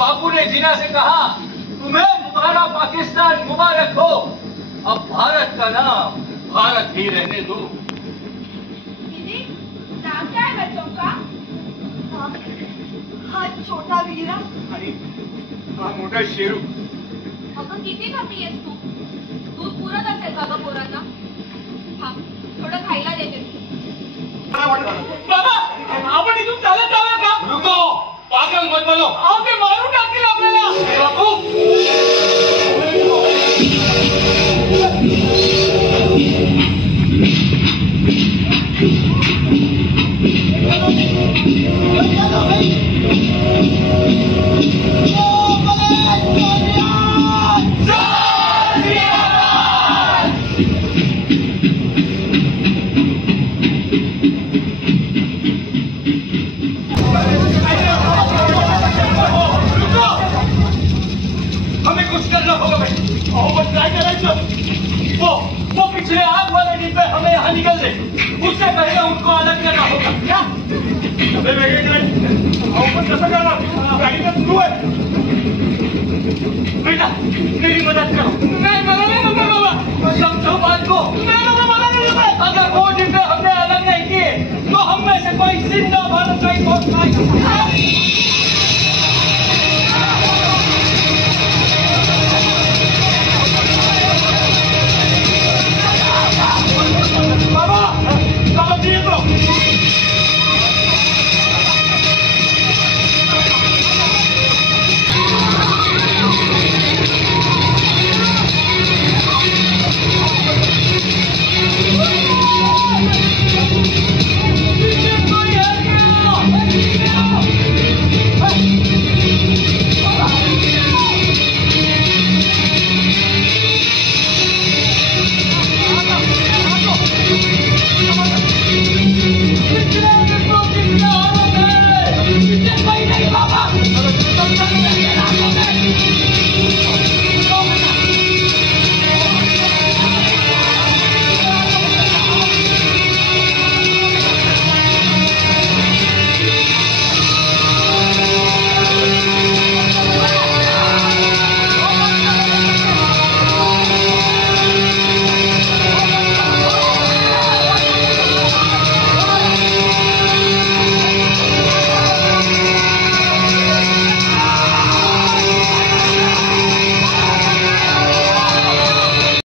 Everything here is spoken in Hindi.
बापू ने जिना से कहा, तुम्हें तुम्हारा पाकिस्तान मुबारक हो, अब भारत का नाम भारत ही रहने दो। दीदी, नाम क्या है बच्चों का? हा छोटा वीरा आणि हा मोठा शेरू। अगं किती कमी आहेस तू? दूध पुरत असेल का गं पोरांना? हा, थोडं खायला देते। बाबा, आपण इथून चालत जाऊया का? रुको, पागल मत बनो, आओ ते मारून टाकतील आपल्याला। हमें कुछ करना होगा भाई, और ट्राई कराइए। वो पिछले आग वाले डिब्बे हमें यहाँ निकल दे, उससे पहले उनको अलग करना होगा। क्या? अबे कसं करणार? गाडी तर सुरू आहे। बेटा, मेरी मदद करो। नहीं, बाबा, समझो बात को। अगर वो डिब्बे हमने अलग नहीं किए, तो हम में से कोई जिंदा भारत नहीं पहुंच पाएगा।